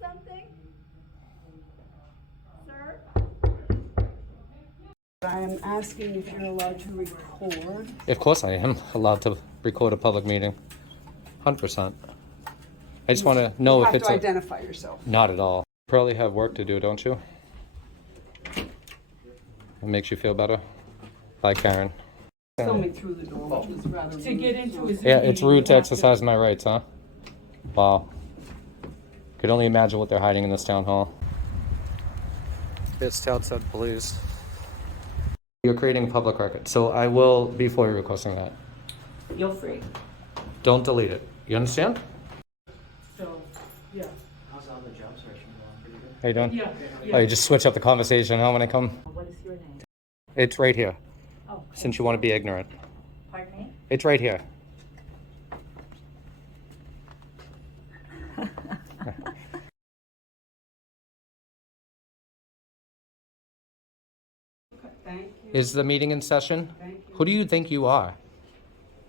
something? Sir? I am asking if you're allowed to record. Of course I am allowed to record a public meeting. 100%. I just want to know if it's You have to identify yourself. Not at all. Probably have work to do, don't you? It makes you feel better? Bye, Karen. Saw me through the door, which was rather rude. To get into his Yeah, it's rude to exercise my rights, huh? Wow. Could only imagine what they're hiding in this town hall. It's Townsend Police. You're creating a public record, so I will be for you requesting that. You're free. Don't delete it. You understand? So, yeah. How's all the job search going? Pretty good? How you doing? Yeah. Oh, you just switch up the conversation, huh, when I come? What is your name? It's right here, Oh, since you want to be ignorant. pardon me? It's right here. Thank you. Is the meeting in session? Thank you. Who do you think you are?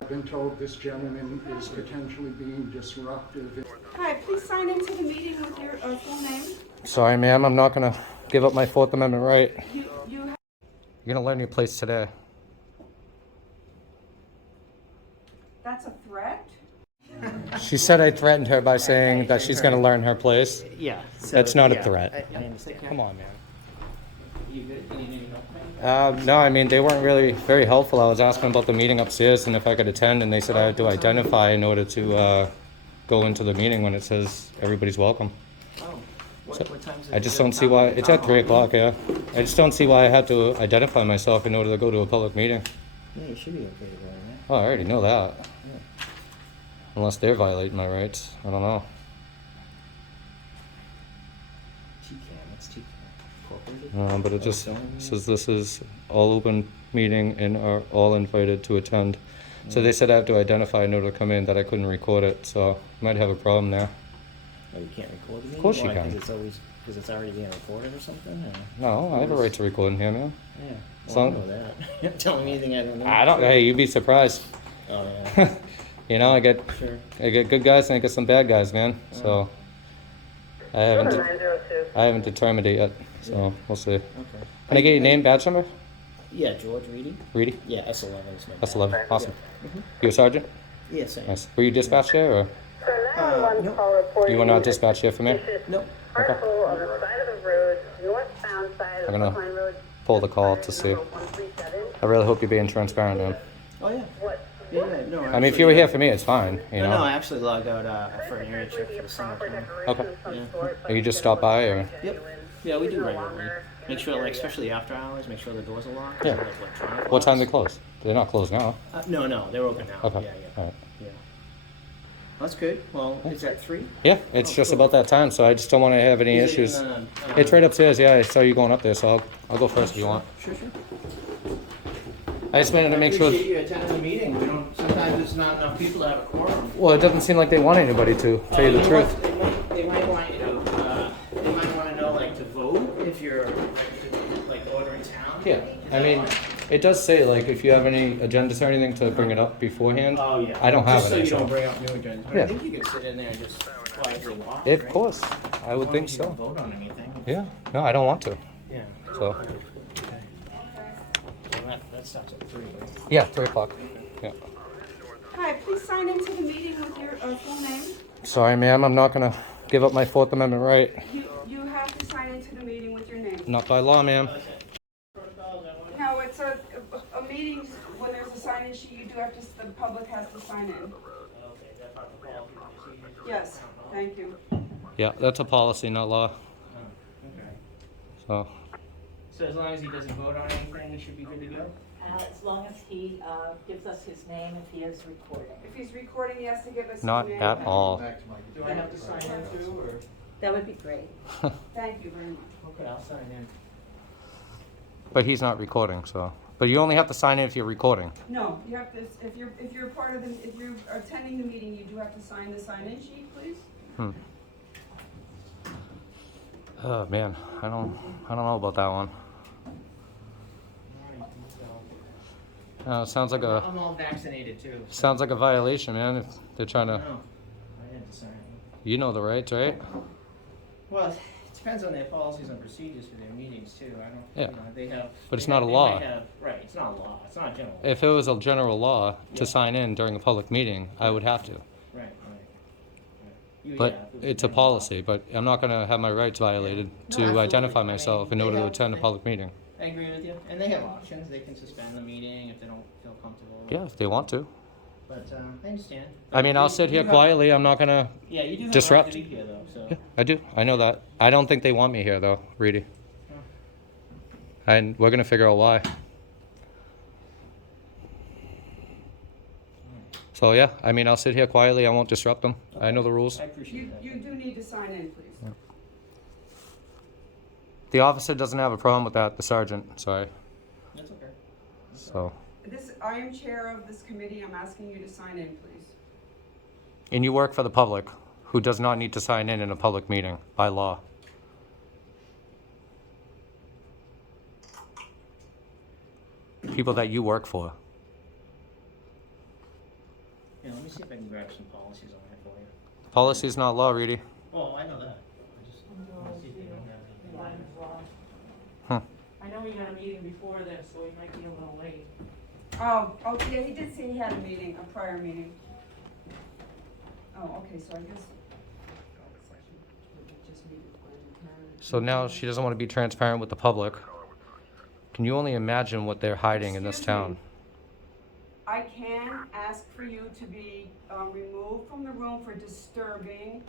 I've been told this gentleman is potentially being disruptive. Hi, please sign into the meeting with your full name. Sorry, ma'am, I'm not gonna give up my Fourth Amendment right. You You're gonna learn your place today. that's a threat? She said I threatened her by saying that she's gonna learn her place. Yeah. That's not a threat. I understand. Come on, man. You good? You need any help? No, I mean, they weren't really very helpful. I was asking about the meeting upstairs and if I could attend, and they said I had to identify in order to go into the meeting when it says everybody's welcome. Oh. What time is it? I just don't see why, it's at 3 o'clock, yeah. I just don't see why I had to identify myself in order to go to a public meeting. Yeah, you should be okay to go, right? Oh, I already know that. Yeah. Unless they're violating my rights. I don't know. TCAM, it's TCAM. Incorporated? But it just says this is all open meeting and are all invited to attend. So they said I have to identify in order to come in, that I couldn't record it, so I might have a problem there. Oh, you can't record the meeting? Of course you Why? can. Because it's already being recorded or something? Or? No, I have a right to record in here, man. Yeah. As Well, I long- know that. You're not telling me anything I don't know. I don't, hey, you'd be surprised. Oh, yeah. You know, I get Sure. good guys and I get some bad guys, man. So I haven't determined it yet. So we'll see. Okay. Can I get your name, badge number? Yeah, George Reedy. Reedy? Yeah, S11 is my That's badge. 11. Awesome. Mhm. You a sergeant? Yes, I am. Nice. Were you dispatched here, or Nope. you were not dispatched here for me? Nope. Okay. I'm gonna pull the call to see. I really hope you're being transparent, man. Oh, yeah. Yeah, yeah, no. I mean, if you were here for me, it's fine. You No, know. no, I actually logged out for an area trip for the summertime. Okay. Yeah. Or you just stop by, or Yep. Yeah, we do regularly. Make sure, like, especially after hours, make sure the doors are locked. Yeah. Like electronic what time they locks. close? They're not closed now. No, they're open now. Okay. Yeah, yeah. All right. Yeah. That's good. Well, is that 3? Yeah, it's Oh, just cool. about that time, so I just don't want to have any Is it in issues. the, It's right upstairs. Yeah, I saw you going up there, so I'll go first if you want. Sure, sure. I just wanted to make sure. Appreciate you attending the meeting. We don't, sometimes there's not enough people to have a quorum. Well, it doesn't seem like they want anybody to tell you the know truth. what? They might want you to, they might want to know, like, to vote if you're, like, ordering town. Yeah, I mean, it does say like if you have any agendas or anything to bring it up beforehand. Oh, yeah. I don't have Just any, so you so- don't bring up new agendas. But Yeah. I think you could sit in there and just quietly watch, Of right? course, I would As long think as you don't so. vote on anything. Yeah, no, I don't want to. Yeah. So Okay. Well, that starts at 3, right? yeah, 3 o'clock. Yeah. Hi, please sign into the meeting with your full name. Sorry, ma'am, I'm not gonna give up my Fourth Amendment right. You have to sign into the meeting with your name. Not by law, ma'am. No, it's a meeting, when there's a sign-in sheet, you do have to, the public has to sign in. Yes, thank you. Yeah, that's a policy, not law. Okay. So So as long as he doesn't vote on anything, we should be good to go? As long as he gives us his name if he is recording. If he's recording, he has to give us his not name. at all. Do I have to sign in too, or? That would be great. Thank you very much. Okay, I'll sign in. But he's not recording, so. But you only have to sign in if you're recording. No, you have to, if you're part of the, if you're attending the meeting, you do have to sign the sign-in sheet, please. Oh man, I don't know about that one. It sounds like a I'm all vaccinated too. So. sounds like a violation, man. If they're trying No, to, I had to sign it. you know the rights, right? Well, it depends on their policies and procedures for their meetings too. I don't, Yeah. you know, they have. But it's they not have- a they law. might have- Right, it's not a law, it's not a general. If it was a general law to Yeah. sign in during a public meeting, I would have to. Right. You- But yeah, if it was it's a general law. policy, but I'm not gonna have my rights violated No, to absolutely. identify I mean, myself in they order to have- attend a they- public meeting. I agree with you, and they have options, they can suspend the meeting if they don't feel comfortable. Yeah, if they want to. But, I understand. I mean, I'll You- sit you here have- quietly, I'm not gonna, Yeah, you do have a right disrupt. to be here though, so. yeah, I do, I know that. I don't think they want me here though, Reedy. And we're gonna figure out why. So yeah, I mean, I'll sit here quietly, I won't disrupt them. I know the rules. I appreciate that. You do need to sign in, please. The officer doesn't have a problem with that, the sergeant, sorry, That's okay. so. I am chair of this committee, I'm asking you to sign in, please. And you work for the public, who does not need to sign in a public meeting by law. People that you work for. Yeah, let me see if I can grab some policies on that for you. Policy is not law, Reedy. Oh, I know that. I just want to see if they don't have any. I know we got a meeting before this, so we might be a little late. Oh, yeah, he did say he had a meeting, a prior meeting. Oh, okay, so I guess. So now she doesn't want to be transparent with the public. Can you only imagine what they're hiding in this Excuse town? me. I can ask for you to be removed from the room for disturbing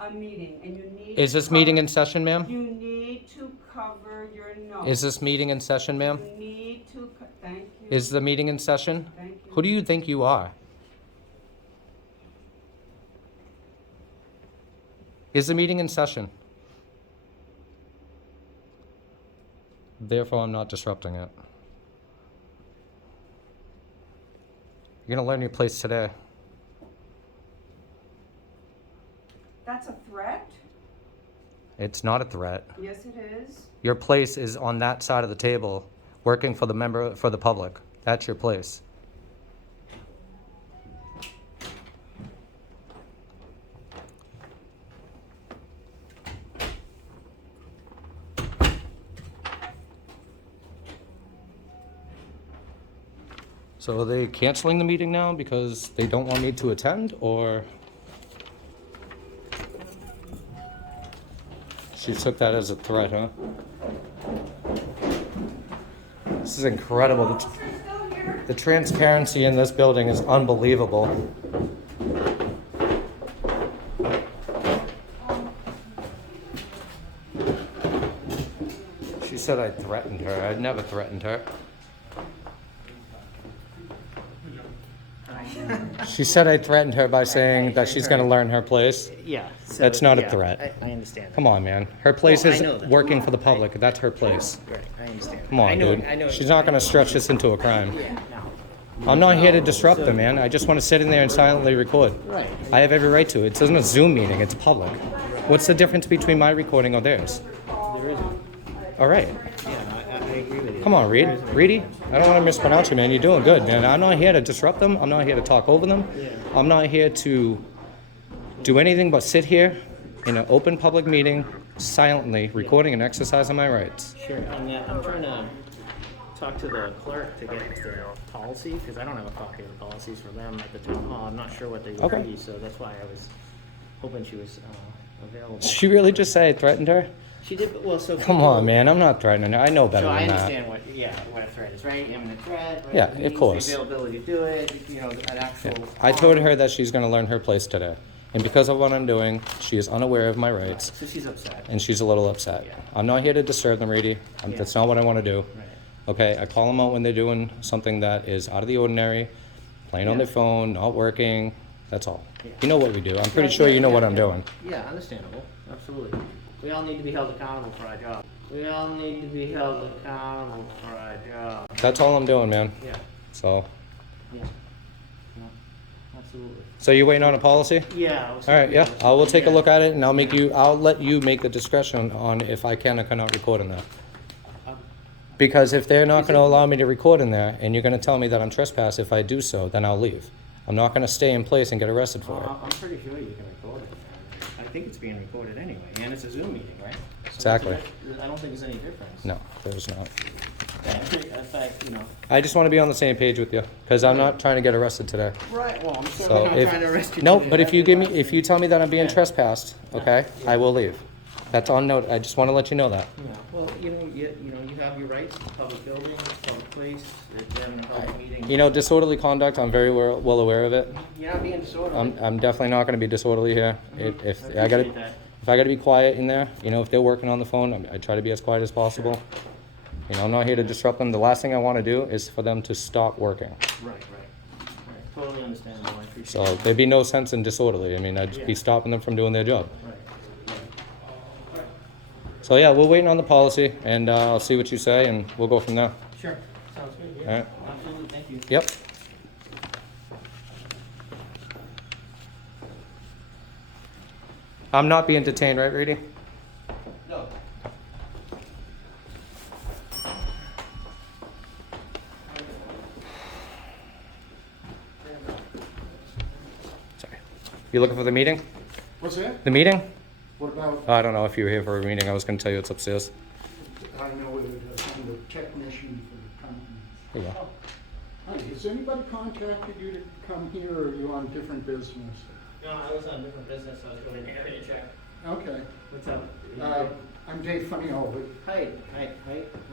a meeting, and you need. Is to this meeting cover- in session, ma'am? You need to cover your nose. Is this meeting in session, ma'am? You need to, thank you. Is the meeting in session? Thank you. Who do you think you are? Is the meeting in session? Therefore, I'm not disrupting it. You're gonna learn your place today. That's a threat? It's not a threat. Yes, it is. Your place is on that side of the table, working for the public. That's your place. So are they canceling the meeting now because they don't want me to attend, or? She took that as a threat, huh? This is incredible. Officer still here? The transparency in this building is unbelievable. She said I threatened her. I never threatened her. She said I threatened her by saying that she's going to learn her place. Yeah. That's not a threat. I understand. Come on, man. Her place Well, I is know that. working for the public. That's her place. Right, I understand. Come on, I know, dude. I know. She's not going to stretch this into a crime. Yeah, no. I'm not here to disrupt them, man. I just want to sit in there and silently record. Right. I have every right to. It isn't a Zoom meeting. It's public. What's the difference between my recording or theirs? There isn't. All right. Yeah, I agree with you. Come on, Reed. Reedy? I don't want to mispronounce you, man. You're doing good, man. I'm not here to disrupt them. I'm not here to talk over them. Yeah. I'm not here to do anything but sit here in an open public meeting, silently recording and exercising my rights. Sure, and I'm trying to talk to the clerk to get the policy, because I don't have a copy of the policies for them at the town hall. I'm not sure what they would Okay. be, so that's why I was hoping she was available. Did she really just say I threatened her? She did, but well, so. Come on, man. I'm not threatening her. I know better So I than that. understand what a threat is, right? Imminent threat, right? Yeah, It of means course. The availability to do it, you know, an actual. I told her that she's going to learn her place today. And because of what I'm doing, she is unaware of my rights, So she's upset. and she's a little upset. Yeah. I'm not here to disturb them, Reedy. Yeah. That's not what I want to do. Right. Okay, I call them out when they're doing something that is out of the ordinary, playing on Yeah. their phone, not working. That's all. Yeah. You know what we do. I'm pretty Yeah, sure yeah, you know yeah, what I'm yeah. doing. Yeah, understandable, absolutely. We all need to be held accountable for our job. We all need to be held accountable for our job. That's all I'm doing, man. Yeah, So, yeah, yeah, absolutely. so you waiting on a policy? Yeah. All right, yeah. I will take a look at it, and I'll let you make the discretion on if I can or cannot record in there. Because if they're not going to allow me to record in there, and you're going to tell me that I'm trespassed if I do so, then I'll leave. I'm not going to stay in place and get arrested for it. I'm pretty sure you can record it. I think it's being recorded anyway, and it's a Zoom meeting, right? So Exactly. I don't think there's any difference. No, there's not. In fact, I just want to be on the same page with you, because I'm not trying to get arrested today. right, well, I'm So certainly not if, trying to arrest you. no, today. but if you tell me that I'm being Yeah. trespassed, okay, I will leave. That's on note, I just want to let you know that. Yeah, well, you have your rights, public building, public place, if you're having a public meeting. You know, disorderly conduct, I'm very well aware of it. You're not being disorderly. I'm definitely not gonna be disorderly here. If I gotta, appreciate that. if I gotta be quiet in there, you know, if they're working on the phone, I try to be as quiet as possible. You know, I'm not here to disrupt them. The last thing I wanna do is for them to stop working. Right. Totally understandable, I appreciate So it. there'd be no sense in disorderly. I mean, I'd be Yeah. stopping them from doing their job. Right. So yeah, we're waiting on the policy and I'll see what you say and we'll go from there. Sure, sounds good, yeah. Alright. Absolutely, thank you. Yep. I'm not being detained, right, Reedy? No. Sorry. You looking for the meeting? What's that? The meeting? What about, I don't know if you were here for a meeting. I was gonna tell you it's upstairs. I know it is, I'm the technician for the company. Here you go. Hi, has anybody contacted you to come here, or are you on different business? No, I was on different business, I was going to area check. Okay. What's up? I'm Dave Funnyoli. Hi, I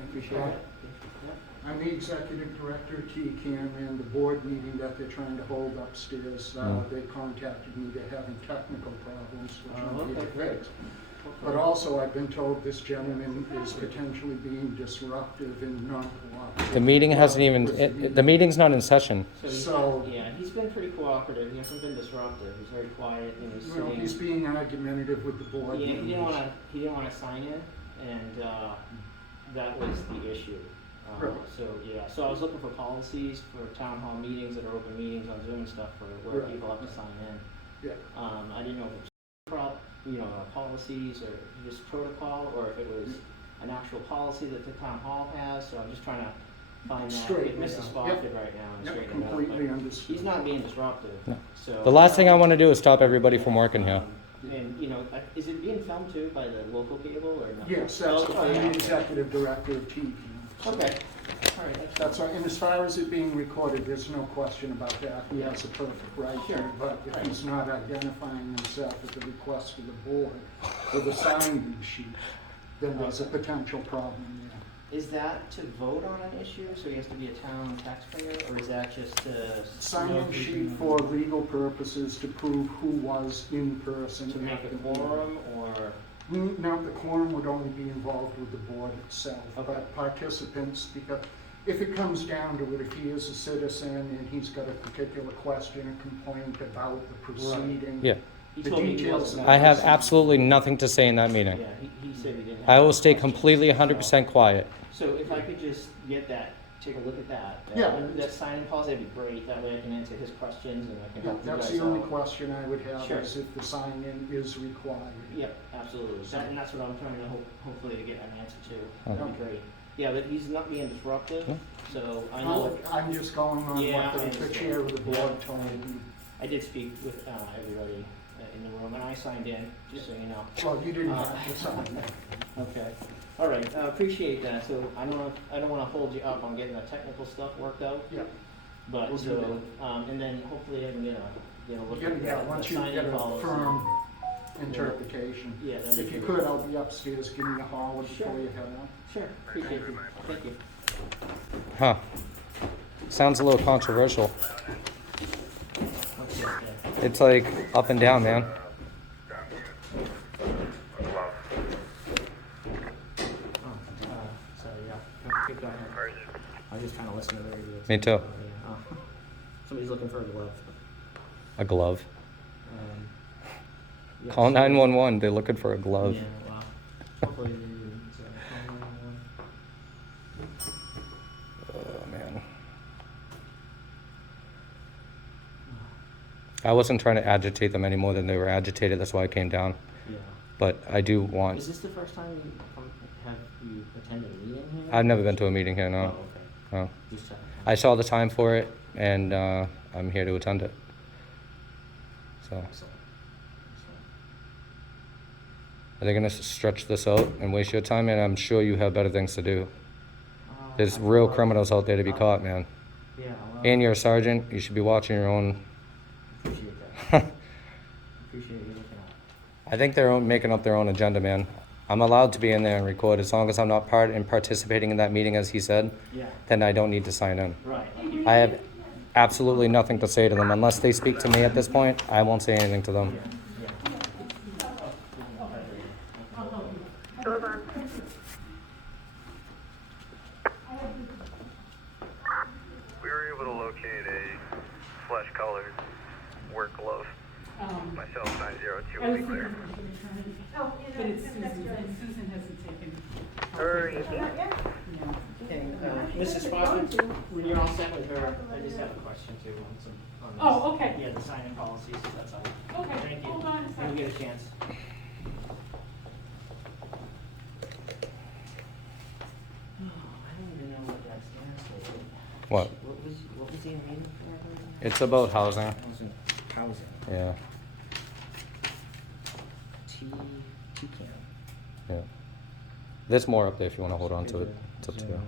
appreciate Hi. it. I'm the executive director of TCAM, and the board meeting that they're trying to hold upstairs, they contacted me, they're having technical problems, which I'm here to okay. fix. But also, I've been told this gentleman is potentially being disruptive and not cooperative. The meeting hasn't even, with the meeting. the meeting's not in session. So- Yeah, he's been pretty cooperative, he hasn't been disruptive, he's very quiet and he's Well, sitting. he's being argumentative with the board. Yeah, members. he didn't wanna sign in, and, that was the issue. Right. So, yeah, so I was looking for policies for town hall meetings that are open meetings on Zoom and stuff for where Right. people have to sign in. Yeah. I didn't know if it was policies or just protocol, or if it was an actual policy that the town hall has, so I'm just trying to find that, Straighten get it Mrs. out. Spofford Yep. right now and Yep, straighten it out. completely But understood. he's not being disruptive, No. so. The last thing I wanna do is stop everybody from working here. And, is it being filmed too by the local cable or no? Yes, that's, Oh, I'm yeah. the executive director of TCAM. Okay, all right, That's, and as far as it being recorded, there's no question about that. He has a perfect right to, Sure. but if Right. he's not identifying himself at the request of the board or the sign-in sheet, then there's a potential problem there. Is that to vote on an issue, so he has to be a town taxpayer, or is that just to? Sign-in sheet for legal purposes to prove who was in person. To make at a the meeting. quorum, or? No, the quorum would only be involved with the board itself, Okay. but participants, because if it comes down to it, if he is a citizen and he's got a particular question or complaint about the proceeding. Yeah. He The told me he details wasn't. of I have absolutely nothing to say in that meeting. Yeah, he said he didn't. I have will stay questions, completely so- 100% quiet. So if I could just get that, take a look at that. Yeah. That sign-in policy, that'd be great, that way I can answer his questions and I can Yeah, help you that's guys the only out. question I would have, Sure. is if the sign-in is required. Yep, absolutely, and that's what I'm trying to hopefully to get an answer to, Okay. that'd be great. Yeah, but he's not being disruptive, Yeah. so I know, I'm just going on Yeah, what I the understand. chair of the board Yeah. told me. I did speak with, everybody in the room, and I signed in, just so you know. Well, you didn't have to sign it. Okay, all right, appreciate that, so I don't wanna hold you up on getting the technical stuff worked out, Yeah, but We'll do so, and then hopefully I can get a look at yeah, the once you sign-in get a policy. firm interpretation. Yeah, that'd be If you great. could, I'll be upstairs, give me a holler before Sure. you head out. Sure, appreciate it, thank you. Huh. Sounds a little controversial. Okay, okay. It's like up and down, man. Sorry, yeah, keep going. I was just trying to listen to the radio. Me too. Oh. Somebody's looking for a glove. A glove. Yeah, Call so- 911. They're looking for a glove. Yeah, wow. Hopefully they do, so call 911. Oh, man. I wasn't trying to agitate them any more than they were agitated. That's why I came down. Yeah. But I do want. Is this the first time have you attended a meeting here? I've never been to a meeting here, Oh, no. okay. No. Just checking. I saw the time for it, and I'm here to attend it. So, Excellent. Excellent. Are they gonna stretch this out and waste your time? And I'm sure you have better things to do. There's real criminals out there to be caught, man. Yeah, well, And you're a sergeant, you should be watching your own. appreciate that. Appreciate you looking at it. I think they're making up their own agenda, man. I'm allowed to be in there and record as long as I'm not participating in that meeting, as he said. Yeah, Then I don't need to sign in. right. I have absolutely nothing to say to them unless they speak to me at this point. I won't say anything to them. Yeah. We were able to locate a flesh-colored work glove. My cell is 902 will be clear. But it's Susan, and Susan hasn't taken. Okay, Mrs. Spofford, when you're all set with her, I just have a question too on this. Oh, okay. Yeah, the sign-in policies, that's all. Okay, Thank you. hold on a When second. you get a chance. Oh, I don't even know what that stands for. What? What was he in meeting for? It's about housing. Housing. Yeah, T-CAM. yeah. There's more up there if you want to hold on to it. It's up to you.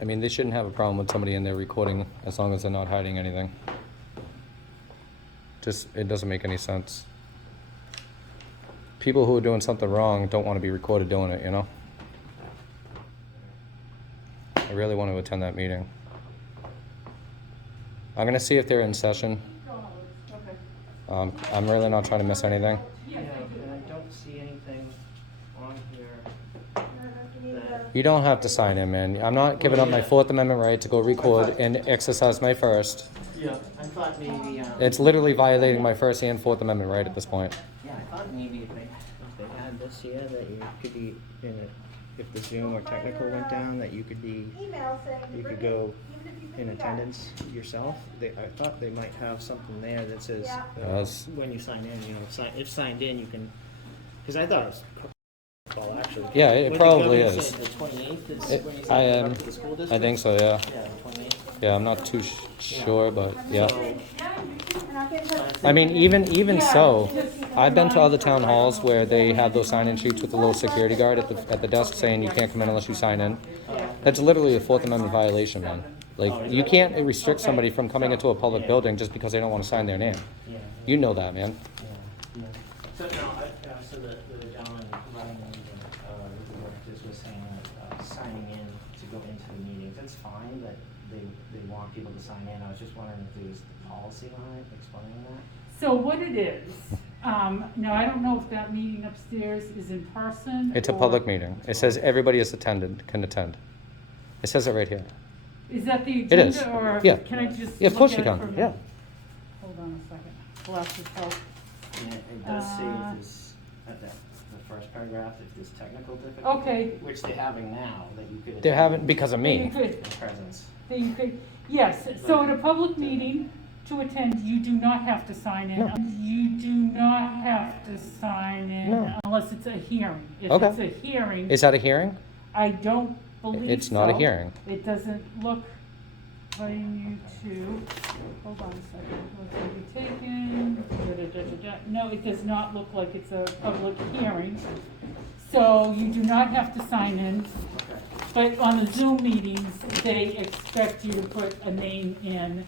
I mean, they shouldn't have a problem with somebody in there recording as long as they're not hiding anything. Just, it doesn't make any sense. People who are doing something wrong don't want to be recorded doing it, you know? I really want to attend that meeting. I'm gonna see if they're in session. I'm really not trying to miss anything. Yeah, and I don't see anything on here that, You don't have to sign in, man. I'm not giving up my Fourth Amendment right to go record and exercise my first. yeah, I thought maybe, It's literally violating my First and Fourth Amendment right at this point. yeah, I thought maybe if they had this here, that you could be in a, if the Zoom or technical went down, that you could be, you could go in attendance yourself. I thought they might have something there that says, Yes. when you sign in, you know, if signed in, you can, because I thought it was, well, actually. Yeah, it what the probably governor is. said, the 28th is It- when you I sign am. up to the school I district? think so, yeah. Yeah, the 28th. Yeah, I'm not too sure, but yeah. So, I mean, even so, I've been to other town halls where they have those sign-in sheets with the little security guard at the desk saying you can't come in unless you sign in. That's literally a Fourth Amendment violation, man. Like, you can't restrict somebody from coming into a public building just because they don't want to sign their name. yeah. You know that, man. Yeah, yeah. So, no, so the gentleman running the directors was saying that signing in to go into the meetings, that's fine, but they want people to sign in. I was just wondering if there was policy on it explaining that? So what it is, now I don't know if that meeting upstairs is in person. It's a or- public meeting. It says everybody is can attend. It says it right here. Is that the It is. agenda, or Yeah. can I just? Yeah, of look course at you it can, for a yeah. minute? Hold on a second. Glasses help. Yeah, it does say if there's, at the first paragraph, if there's technical difficulty. Okay. Which they're having now, that you could. They're attend having, because of You me. could, in presence. you could, yes, so at a public meeting, to attend, you do not have to sign in. No. You do not have to sign in No. unless it's a hearing. If Okay. it's a hearing, Is that a hearing? I don't believe so. It's not a hearing. It doesn't look inviting you to, hold on a second, what's going to be taken? No, it does not look like it's a public hearing. So you do not have to sign in, Okay. but on the Zoom meetings, they expect you to put a name in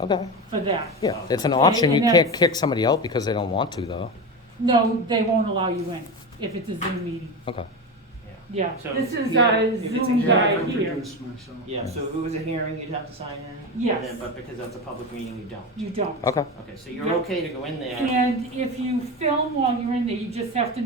Okay. for that. Yeah, it's an option. You And can't that's- kick somebody out because they don't want to, though. No, they won't allow you in if it's a Zoom meeting. Okay. Yeah. Yeah, So this is here, a if it's a Zoom hearing, guy I've here. introduced myself. Yeah, so if it was a hearing, you'd have to sign in? Yes. And then- But because that's a public meeting, you don't? You don't. Okay. Okay, so you're Yeah. okay to go in there? And if you film while you're in there, you just have to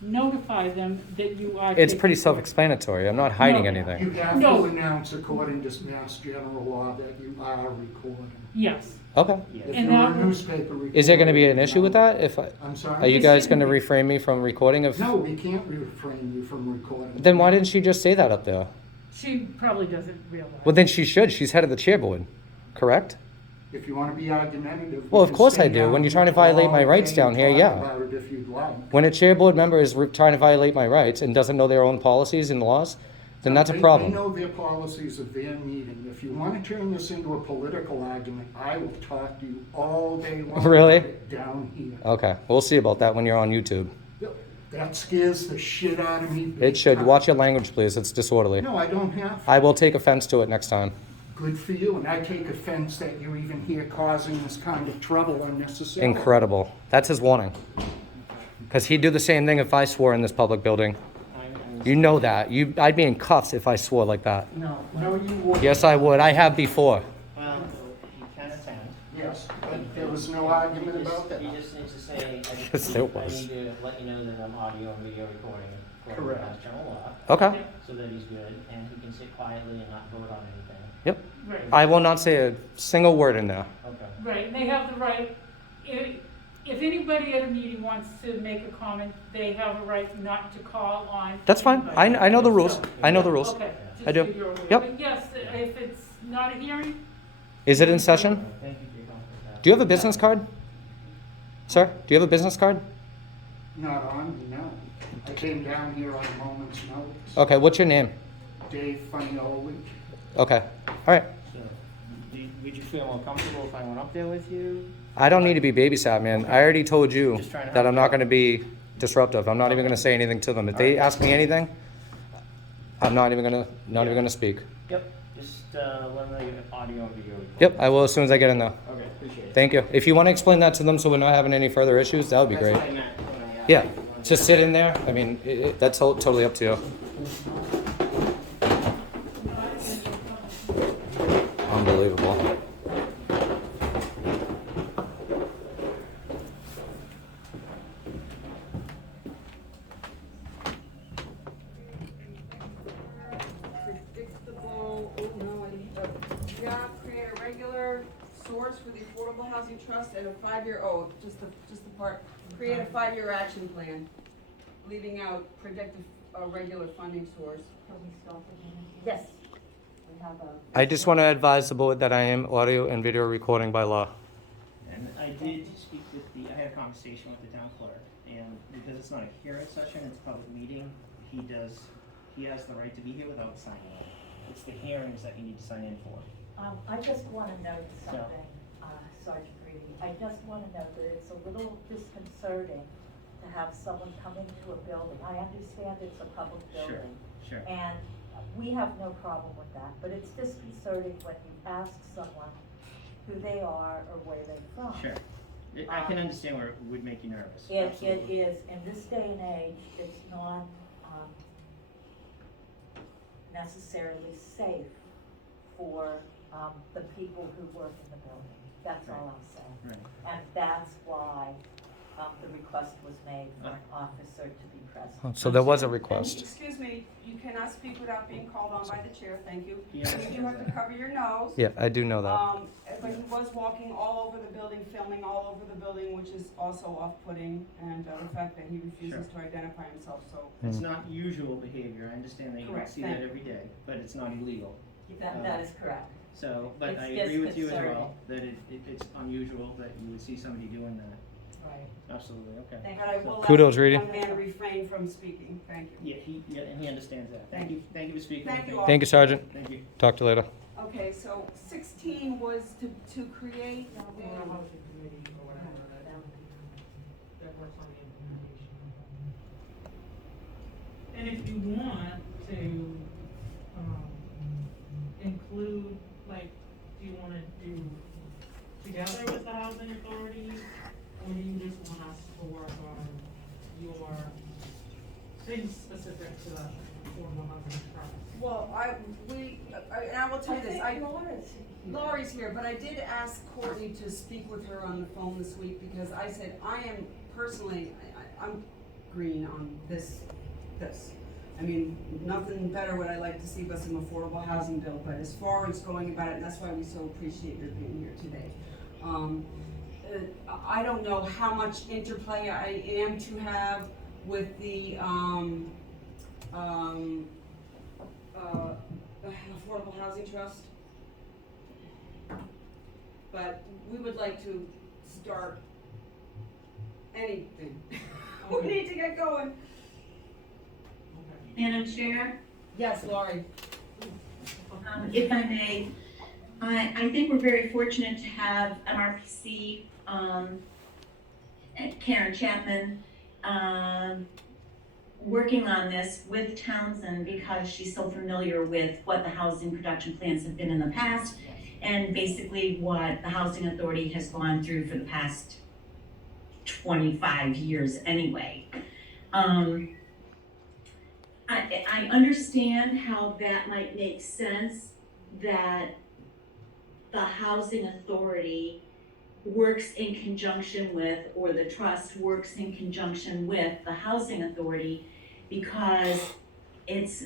notify them that you are. It's pretty taking- self-explanatory. I'm not hiding No. You anything. have No. to announce according to Mass General Law that you are recording. Yes. Okay. Yeah. If And you're that a will- newspaper reporter. Is there gonna be an issue with that? I'm sorry? Are you guys gonna refrain me from recording if? No, we can't refrain you from recording. Then why didn't she just say that up there? She probably doesn't realize. Well, then she should. She's head of the chair board, correct? If you wanna be argumentative. Well, we of can course stay I do. down When you're here trying to violate my all rights day down and here, talk yeah. about it if you'd like. When a chair board member is trying to violate my rights and doesn't know their own policies and laws, then that's a They problem. know their policies of their meeting. If you wanna turn this into a political argument, I will talk to you all day long. Really? about it down here. Okay, we'll see about that when you're on YouTube. That scares the shit out of me. big It should. time. Watch your language, please. It's disorderly. No, I don't have. I will take offense to it next time. Good for you, and I take offense that you're even here causing this kind of trouble unnecessarily. Incredible. That's his warning. Because he'd do the same thing if I swore in this public building. You know that. I'd be in cuffs if I swore like that. No, you wouldn't. Yes, I would. I have before. Well, you can attend. Yes, but there was no argument about that. You just need to say, Yes, there was. I need to let you know that I'm audio and video recording according to Correct. Mass General Law, Okay. so that he's good, and he can sit quietly and not vote on anything. Yep. Right, I will not say a single word in there. Okay. right, and they have the right, if anybody at a meeting wants to make a comment, they have a right not to call on. That's fine. anybody. I know the rules. I know the rules. Okay, I just do. so you're aware. Yep. But yes, if it's not a hearing, Is it in session? Thank you for your comment. Do you have a business card? Sir, do you have a business card? Not on me, no. I came down here on a moment's notice. Okay, what's your name? Dave Funnyoli. Okay. All right. So, would you feel more comfortable if I went up there with you? I don't need to be babysat, man. I already told you Just trying to that help I'm you not out. going to be disruptive. I'm not even going to say anything to them. If they ask me anything, I'm not even going to speak. Yep, just let them know you have audio and video recording. Yep, I will as soon as I get in there. Okay, appreciate it. Thank you. If you want to explain that to them so we're not having any further issues, that would be That's great. what I meant when I asked. Yeah, just sit in there. I mean, that's totally up to you. Unbelievable. Predictable, oh no, yeah, create a regular source for the Affordable Housing Trust and a 5-year, just the part, create a 5-year action plan, leaving out predictive, regular funding source. Can we start again? Yes. We have a. I just want to advise the board that I am audio and video recording by law. And I did speak with I had a conversation with the town clerk, and because it's not a hearing session, it's a public meeting, he has the right to be here without signing in. It's the hearings that you need to sign in for. I just want to note something, Sergeant Reedy. I just want to note that it's a little disconcerting to have someone come into a building. I understand it's a public Sure, building. sure. And we have no problem with that, but it's disconcerting when you ask someone who they are or where they're from. Sure. I can understand where it would make you nervous. It Absolutely. is, in this day and age, it's not necessarily safe for the people who work in the building. That's all I'm saying. Right. And that's why the request was made for an officer to be present. So there was a And, request. excuse me, you cannot speak without being called on by the chair, thank you. Yeah. You do have to cover your nose. Yeah, I do know that. But he was walking all over the building, filming all over the building, which is also off-putting, and the fact that he refuses to identify himself, so. It's not usual behavior. I understand that you don't Correct, see thank that you. every day, but it's not illegal. That is correct. So, but It's I agree with you as disconcerting. well, that it's unusual that you would see somebody doing that. Right. Absolutely, okay. Thank But I will ask Kudos, the Reedy. young man to refrain from speaking, thank you. Yeah, and he understands that. Thank you for speaking. Thank with you me. all. Thank you, Sergeant. Thank you. Talk to you later. Okay, so 16 was to create a. and if you want to, include, like, do you wanna do together with the housing authority? Or do you just want us to work on your things specific to the affordable housing trust? Well, and I will tell you this, Laurie's here, but I did ask Courtney to speak with her on the phone this week, because I said, I am personally, I'm green on this. I mean, nothing better would I like to see but some affordable housing bill, but as far as going about it, and that's why we so appreciate your being here today. I don't know how much interplay I am to have with the, Affordable Housing Trust. but we would like to start anything. We need to get going. Madam Chair, Yes, Laurie. if I may, I think we're very fortunate to have an RPC, Karen Chapman, working on this with Townsend because she's so familiar with what the housing production plans have been in the past and basically what the Housing Authority has gone through for the past 25 years anyway. I understand how that might make sense, that the Housing Authority works in conjunction with, or the trust works in conjunction with the Housing Authority, because it's,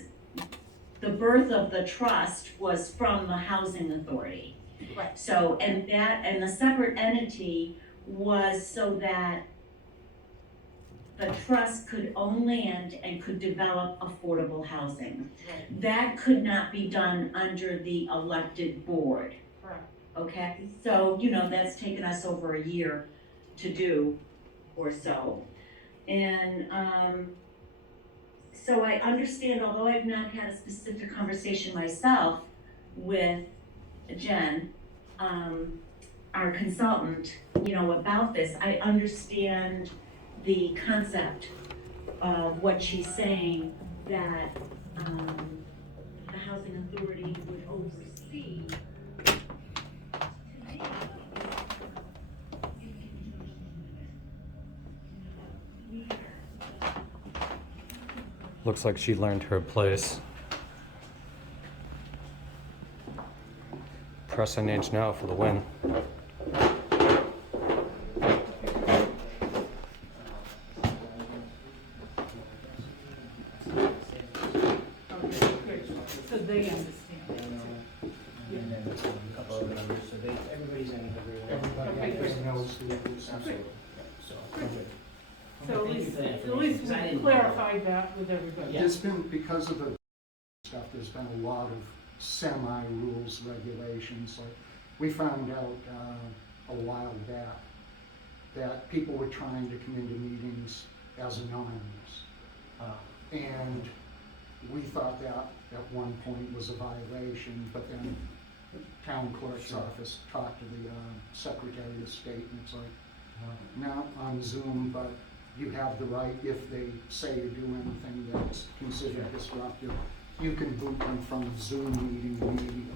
the birth of the trust was from the Housing Authority. Right. So, and the separate entity was so that the trust could own land and could develop affordable housing. Right. That could not be done under the elected board. Correct. Okay, so, that's taken us over a year to do or so. And, so I understand, although I've not had a specific conversation myself with Jen, our consultant, about this, I understand the concept of what she's saying, that, the Housing Authority would oversee. Looks like she learned her place. Press an inch now for the win. Okay, good. So they understand. And then a couple of members, so everybody's in agreement. Everybody Okay, else great. knows the rules. Absolutely. So, good. So Thank you for that at least information, 'cause I we didn't know. clarified that with everybody. Yeah. There's been, because of the stuff, there's been a lot of semi-rules, regulations. Like, we found out a while back that people were trying to come into meetings as anonymous. And we thought that at one point was a violation, but then the town clerk's office talked to the Secretary of State, and it's like, not on Zoom, but you have the right, if they say or do anything that's considered disruptive, you can boot them from the Zoom meeting immediately.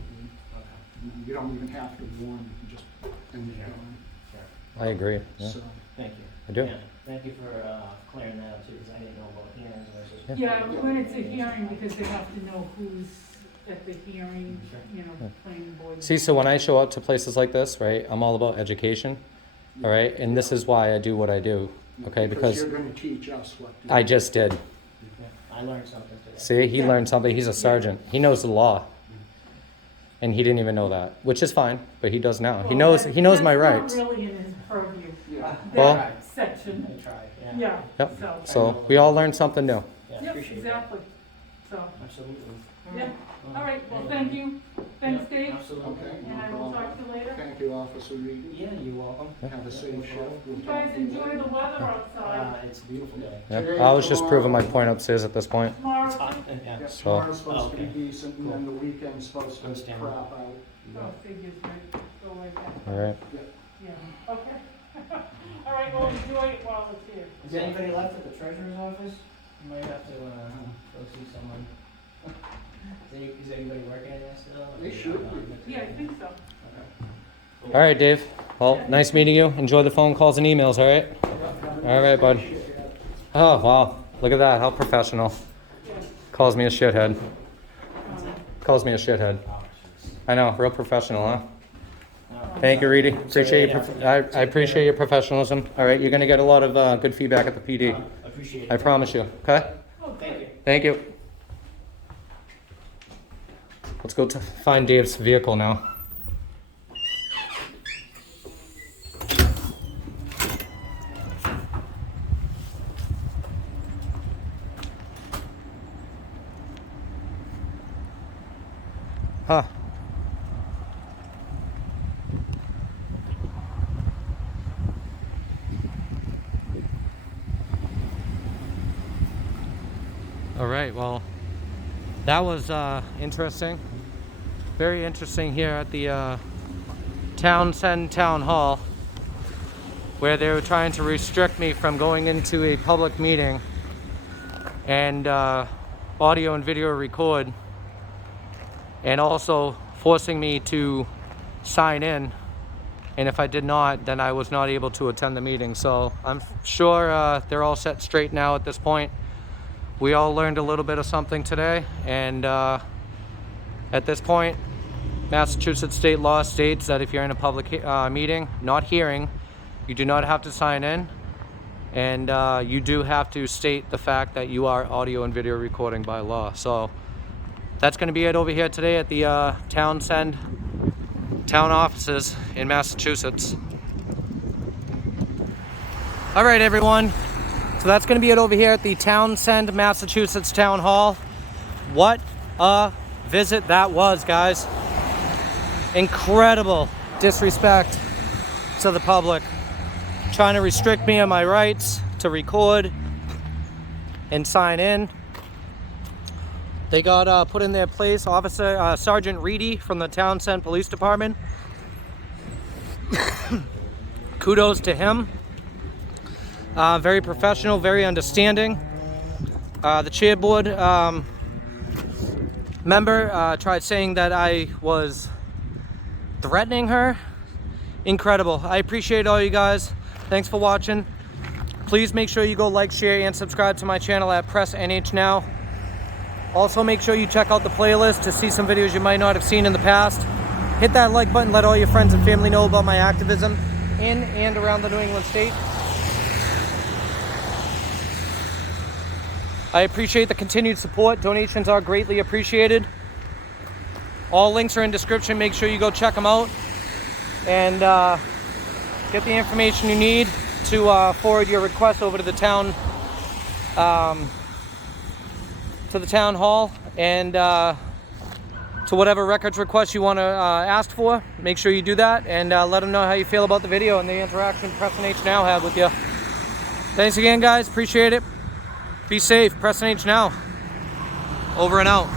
You don't even have to warn them, just, and they're gone. I agree. Yeah. So, Thank you. I do. Yeah, thank you for clearing that up too, because I didn't know about hearings versus. Yeah, when it's a hearing, because they have to know who's at the hearing, planning board. See, so when I show up to places like this, right, I'm all about education, all right? And this is why I do what I do, okay? Because you're gonna teach us what to do. I just did. Yeah, I learned something today. See, he learned something. He's a sergeant. He knows the law. And he didn't even know that, which is fine, but he does now. He knows my rights. That's not really in his purview, Yeah. Well- that section, I tried, yeah. yeah, Yep. so. So we all learned something new. Yeah, Yep, appreciate that. exactly, so, Absolutely. yeah, all right, well, thank you, thanks, Yeah, Dave, Absolutely. Okay, and I no will problem. talk to you later. Thank you, Officer Reed. Yeah, you're welcome. Have a safe shift. We'll You talk guys to you enjoy later. the weather outside, It's a beautiful day. Yeah. I was just proving my point upstairs at this point. tomorrow, It's hot, yeah. Yeah, So- tomorrow's supposed to be Okay. decent, and then the weekend's supposed to Understand. crap out. so figures right, go like that. All right. Yeah, okay. All right, well, enjoy it while it's here. Is there anybody left at the treasurer's office? You might have to, go see someone. Is anybody working in there still? They should be. Yeah, I think so. Okay. All right, Dave. Well, nice meeting you. Enjoy the phone calls and emails, all right? All right, bud. Oh, wow. Look at that. How professional. Calls me a shithead. Calls me a shithead. I know. Real professional, huh? Thank you, Reedy. Appreciate your I appreciate your professionalism. All right, you're gonna get a lot of good feedback at the PD. Appreciate it. I promise you. Okay? Oh, Thank good. you. Thank you. Let's go to find Dave's vehicle now. Huh. All right, well, that was interesting. Very interesting here at the Townsend Town Hall, where they were trying to restrict me from going into a public meeting and audio and video record, and also forcing me to sign in, and if I did not, then I was not able to attend the meeting. So I'm sure they're all set straight now at this point. We all learned a little bit of something today, and at this point, Massachusetts state law states that if you're in a public meeting, not hearing, you do not have to sign in, and you do have to state the fact that you are audio and video recording by law. So that's going to be it over here today at the Townsend town offices in Massachusetts. All right, everyone. So that's going to be it over here at the Townsend, Massachusetts Town Hall. What a visit that was, guys. Incredible disrespect to the public. Trying to restrict me on my rights to record and sign in. They got put in their place. Officer Sergeant Reedy from the Townsend Police Department. Kudos to him. Very professional, very understanding. The chair board member tried saying that I was threatening her. Incredible. I appreciate all you guys. Thanks for watching. Please make sure you go like, share, and subscribe to my channel at Press NH Now. Also, make sure you check out the playlist to see some videos you might not have seen in the past. Hit that like button, let all your friends and family know about my activism in and around the New England state. I appreciate the continued support. Donations are greatly appreciated. All links are in description. Make sure you go check them out and get the information you need to forward your request over to the town hall, and to whatever records request you want to ask for. Make sure you do that, and let them know how you feel about the video and the interaction Preston H Now had with you. Thanks again, guys. Appreciate it. Be safe. Preston H Now. Over and out.